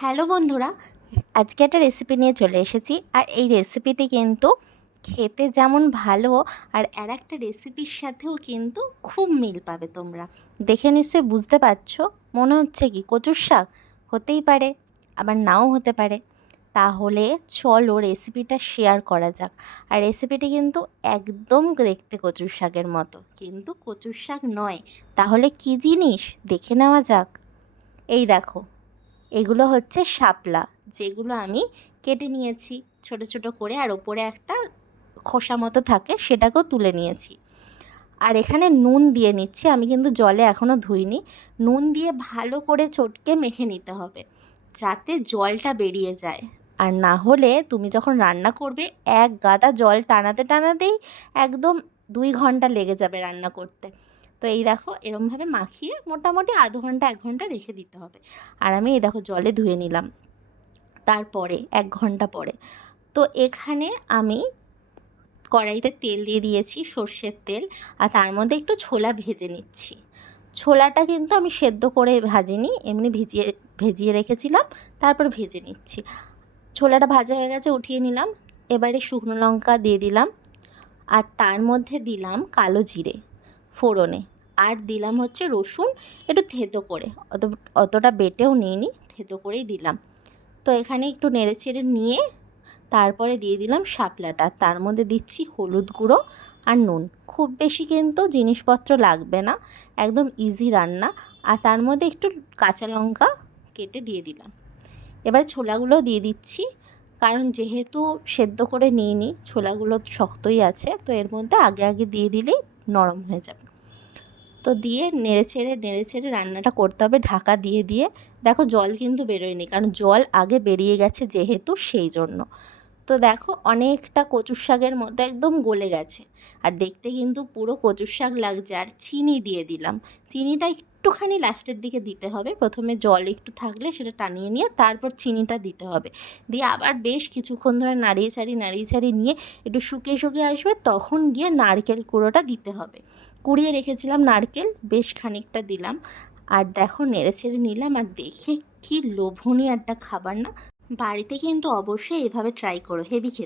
Hello বন্ধুরা, আজকে একটা রেসিপি নিয়ে চলে এসেছি। আর এই রেসিপিটি কিন্তু খেতে যেমন ভালো, আর আর একটা রেসিপির সাথেও কিন্তু খুব মিল পাবে তোমরা। দেখে নিশ্চয়ই বুঝতে পারছ, মনে হচ্ছে কি কচুর শাক? হতেই পারে, আবার নাও হতে পারে। তাহলে চলো রেসিপিটা শেয়ার করা যাক। আর রেসিপিটি কিন্তু একদম দেখতে কচুর শাকের মতো, কিন্তু কচুর শাক নয়। তাহলে কি জিনিস? দেখে নেওয়া যাক। এই দেখো এগুলো হচ্ছে শাপলা, যেগুলো আমি কেটে নিয়েছি। ছোট ছোট করে আর ওপরে একটা খোসা মতো থাকে, সেটাকেও তুলে নিয়েছি। আর এখানে নুন দিয়ে নিচ্ছি, আমি কিন্তু জলে এখনও ধুইনি। নুন দিয়ে ভালো করে চটকে মেখে নিতে হবে, যাতে জলটা বেরিয়ে যায়। আর না হলে তুমি যখন রান্না করবে, এক গাদা জল টানাতে, টানাতেই একদম দুই ঘণ্টা লেগে যাবে রান্না করতে। তো এই দেখো এরমভাবে মাখিয়ে মোটামুটি আধ ঘণ্টা, এক ঘণ্টা রেখে দিতে হবে। আর আমি এই দেখো জলে ধুয়ে নিলাম। তারপরে এক ঘণ্টা পরে। তো এখানে আমি কড়াইতে তেল দিয়ে দিয়েছি সর্ষের তেল আর তার মধ্যে একটু ছোলা ভেজে নিচ্ছি। ছোলাটা কিন্তু আমি সেদ্ধ করে ভাজিনি, এমনি ভিজিয়ে, ভেজিয়ে রেখেছিলাম, তারপর ভেজে নিচ্ছি। ছোলাটা ভাজা হয়ে গেছে, উঠিয়ে নিলাম। এবারে শুকনো লঙ্কা দিয়ে দিলাম। আর তার মধ্যে দিলাম কালো জিরে। ফোড়নে। আর দিলাম হচ্ছে রসুন, একটু থেতো করে। অত, অতটা বেটেও নিইনি, থেতো করেই দিলাম। তো এখানে একটু নেড়ে চেড়ে নিয়ে তারপরে দিয়ে দিলাম শাপলাটা। তার মধ্যে দিচ্ছি হলুদ গুঁড়ো আর নুন। খুব বেশি কিন্তু জিনিসপত্র লাগবে না, একদম ইজি রান্না। আর তার মধ্যে একটু কাঁচা লঙ্কা কেটে দিয়ে দিলাম। এবার ছোলাগুলো দিয়ে দিচ্ছি, কারণ যেহেতু সেদ্ধ করে নিইনি, ছোলাগুলো শক্তই আছে, তো এর মধ্যে আগে আগে দিয়ে দিলেই নরম হয়ে যাবে। তো দিয়ে নেড়ে ছেড়ে নেড়ে ছেড়ে রান্নাটা করতে হবে। ঢাকা দিয়ে দিয়ে দেখো জল কিন্তু বেরোয়নি, কারণ জল আগে বেরিয়ে গেছে যেহেতু সেই জন্য। তো দেখো অনেকটা কচুর শাকের মতো একদম গলে গেছে। আর দেখতে কিন্তু পুরো কচুর শাক লাগছে। আর চিনি দিয়ে দিলাম। চিনিটা একটুখানি লাস্টের দিকে দিতে হবে। প্রথমে জল একটু থাকলে সেটা টানিয়ে নিয়ে তারপর চিনিটা দিতে হবে। দিয়ে আবার বেশ কিছুক্ষণ ধরে নাড়িয়ে ছাড়িয়ে নাড়িয়ে ছাড়িয়ে নিয়ে একটু শুকিয়ে শুকিয়ে আসবে তখন গিয়ে নারকেল কুড়োটা দিতে হবে। কুড়িয়ে রেখেছিলাম নারকেল, বেশ খানিকটা দিলাম। আর দেখো নেড়ে ছেড়ে নিলাম। আর দেখে কি লোভনীয় একটা খাবার না। বাড়িতে কিন্তু অবশ্যই এভাবে ট্রাই করো হেভি খেতে।